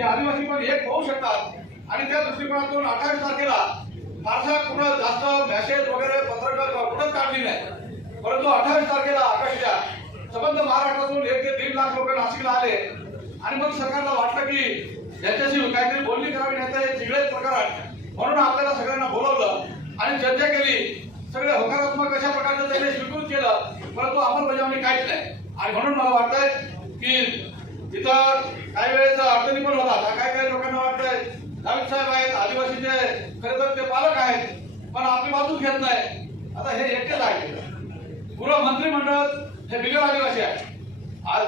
की आदिवासी पण एक होऊ शकतात. आणि त्या दृष्टिकोनातून अठ्ठावीस तारखेला फारसा कुठं जास्त मेसेज वगैरे पत्रकार कुठंच काढली नाही. परंतु अठ्ठावीस तारखेला आकाशच्या संबंध महाराष्ट्रातून एक ते दीड लाख लोक नाशिकला आले. आणि मग सरकारला वाटलं की याच्याशी काहीतरी बोलणी करावी नाही तर हे चिघळेच प्रकार म्हणून आपल्याला सगळ्यांना बोलवलं आणि चर्चा केली. सगळे होकारात्मक अशा प्रकारचं त्यांनी स्वीकृत केलं. परंतु अंमलबजावणी काहीच नाही. आणि म्हणून मला वाटतंय की इथं काही वेळेस अडचणी पण होतात. काय काय लोकांना वाटतंय गावित साहेब आहेत आदिवासीचे खरे तर ते पालक आहेत पण आपली बाजू घेत नाही. आता हे एकटेच आहे पूर्व मंत्रिमंडळ हे बिगर आदिवासी आहे. आज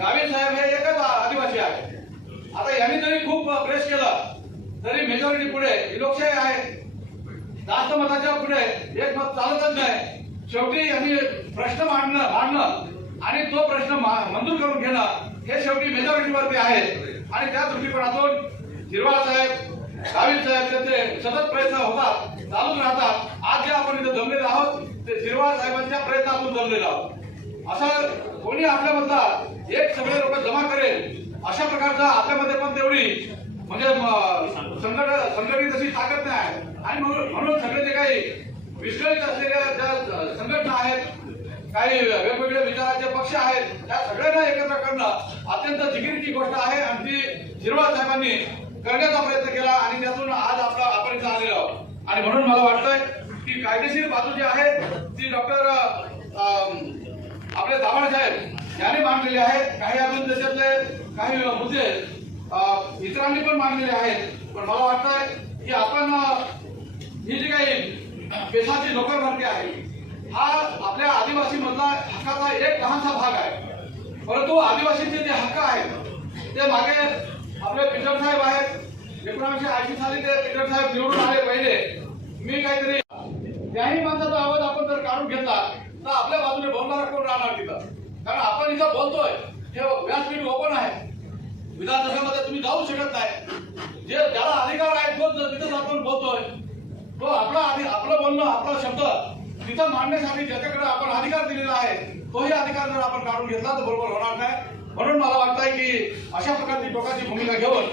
गावित साहेब हे एकच आदिवासी आहे. आता यांनी जरी खूप प्रेस केलं तरी मेजॉरिटी पुढे ही लोकशाही आहे जास्त मताच्या पुढे एक मत चालतच नाही. शेवटी यांनी प्रश्न मांडणं मांडणं आणि तो प्रश्न मंजूर करून घेणं हे शेवटी मेजॉरिटीवरती आहेत. आणि त्या दृष्टिकोनातून हिरवा साहेब गावित साहेब त्यांचे सतत प्रयत्न होतात चालूच राहतात. आज जे आपण इथे जमलेलो आहोत ते हिरवा साहेबांच्या प्रयत्नातून जमलेलो आहोत. असं कोणी आपल्यामधला एक सगळे लोक जमा करेल अशा प्रकारचा आपल्यामध्ये पण तेवढी म्हणजे संघट संघटित अशी ताकद नाही. आहे आणि म्हणून म्हणून सगळे जे काही विस्कळीत असलेल्या ज्या संघटना आहेत काही वेगवेगळे विचाराचे पक्ष आहेत. त्या सगळ्यांना एकत्र करणं अत्यंत जिकिरीची गोष्ट आहे आणि ती शिरवाळ साहेबांनी करण्याचा प्रयत्न केला आणि त्यातून आज आपला आपण इथं आलेलो आहोत. आणि म्हणून मला वाटतंय की कायदेशीर बाजू जी आहे ती डॉक्टर आपले दाभाड साहेब यांनी मांडलेली आहे. काही अजून त्याच्यातले काही मुद्दे इतरांनी पण मांडलेले आहेत. पण मला वाटतंय की आपण ही जी काही पेशाची नोकर भरती आहे हा आपल्या आदिवासी मधला हक्काचा एक लहानसा भाग आहे. परंतु आदिवासींचे जे हक्क आहेत ते मागे आपले पीटर साहेब आहेत. एकोणीसशे ऐंशी साली ते पीटर साहेब निवडून आले पहिले. मी काहीतरी त्याही माणसाचा आवाज आपण जर काढून घेतला तर आपल्या बाजूने बोलणारा कोण राहणार तिथं? कारण आपण इथं बोलतोय हे व्यासपीठ ओपन आहे. विधानसभेमध्ये तुम्ही जाऊ शकत नाही. जे ज्याला अधिकार आहे तो तिथंच आपण बोलतोय तो आपला आपलं बोलणं आपला शब्द तिथं मांडण्यासाठी ज्याच्याकडे आपण अधिकार दिलेला आहे. तोही अधिकार जर आपण काढून घेतला तर बरोबर होणार नाही. म्हणून मला वाटतंय की अशा प्रकारची टोकाची भूमिका घेऊन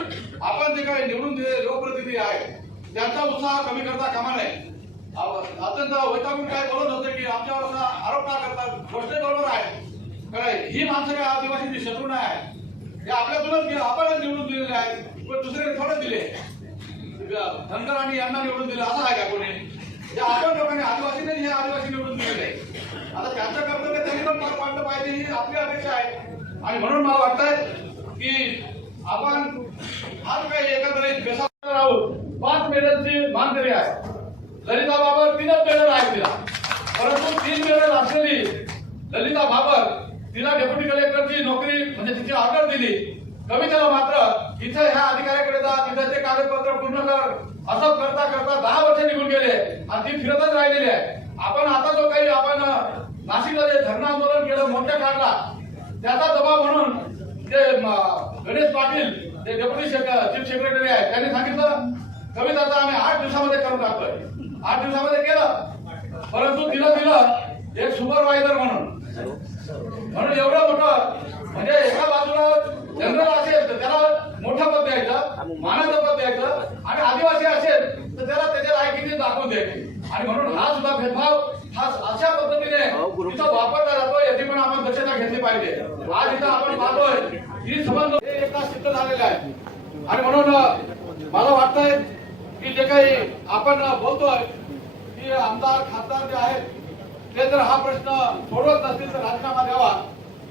आपण जे काही निवडून दिलेले लोकप्रतिनिधी आहेत त्यांचा उत्साह कमी करता कामा नये. अत्यंत वैतागून काय बोलत होते की आमच्यावर असा आरोप का करतात? गोष्ट बरोबर आहे. काय ही माणसं काय आदिवासीची शत्रू नाही आहे हे आपल्यातूनच गे- आपणच निवडून दिलेले आहेत. पण दुसरे थोडे दिले. धनकर आणि यांना निवडून दिलं. असं आहे का कोणी? जे आपण लोकांनी आदिवासीने हे आदिवासी निवडून दिलेले आता त्यांचं कर्तव्य त्यांनी पण पार पाडलं पाहिजे ही आपली अपेक्षा आहे. आणि म्हणून मला वाटतंय की आपण आज काही एकंदरीत बेसावध आहोत. पाच मेडलची मानकरी आहे. ललिता बाबर तीनच मेडल आहे तिला. परंतु तीन मेडल असलेली ललिता बाबर तिला डेप्युटी कलेक्टरची नोकरी म्हणजे तिची ऑर्डर दिली. कवितेला मात्र इथे ह्या अधिकाऱ्याकडे जा तिथं ते कागदपत्र पूर्ण कर. असं करता करता दहा वर्ष निघून गेले. आणि ती फिरतच राहिलेली आहे. आपण आता जो काही आपण नाशिकला जे धरणं आंदोलन केलं मोठ्या काढला त्याचा दबाव म्हणून ते गणेश पाटील ते डेप्युटी चीफ सेक्रेटरी आहेत त्यांनी सांगितलं कविताचा आम्ही आठ दिवसामध्ये करून टाकतोय आठ दिवसामध्ये केलं. परंतु तिला दिलं एक सुपरवायझर म्हणून. म्हणून एवढं मोठं म्हणजे एका बाजूला जनरल असेल तर त्याला मोठं पद द्यायचं. मानाचं द्यायचं. आणि आदिवासी असेल तर त्याला त्याच्या लायकीने दाखवून द्यायचे. आणि म्हणून हा सुद्धा भेदभाव हा अशा पद्धतीने तिथं वापरला जातो याची पण आपण दक्षता घेतली पाहिजे. आज इथं आपण पाहतोय ही संबंध हे सिद्ध झालेले आहे आणि म्हणून मला वाटतंय की जे काही आपण बोलतोय की आमदार खासदार जे आहेत ते जर हा प्रश्न सोडवत नसतील तर राजीनामा द्यावा.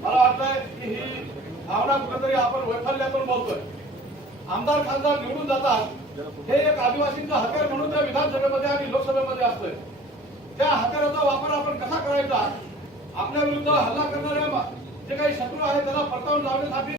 मला वाटतंय की ही भावना कुठेतरी आपण वैफल्यातून बोलतोय. आमदार खासदार निवडून जातात. हे एक आदिवासींचं हत्यार म्हणून त्या विधानसभेमध्ये आणि लोकसभेमध्ये असतोय. त्या हत्याराचा वापर आपण कसा करायचा? आपल्या विरुद्ध हल्ला करणाऱ्या जे काही शत्रू आहेत त्याला परतावून लावण्यासाठी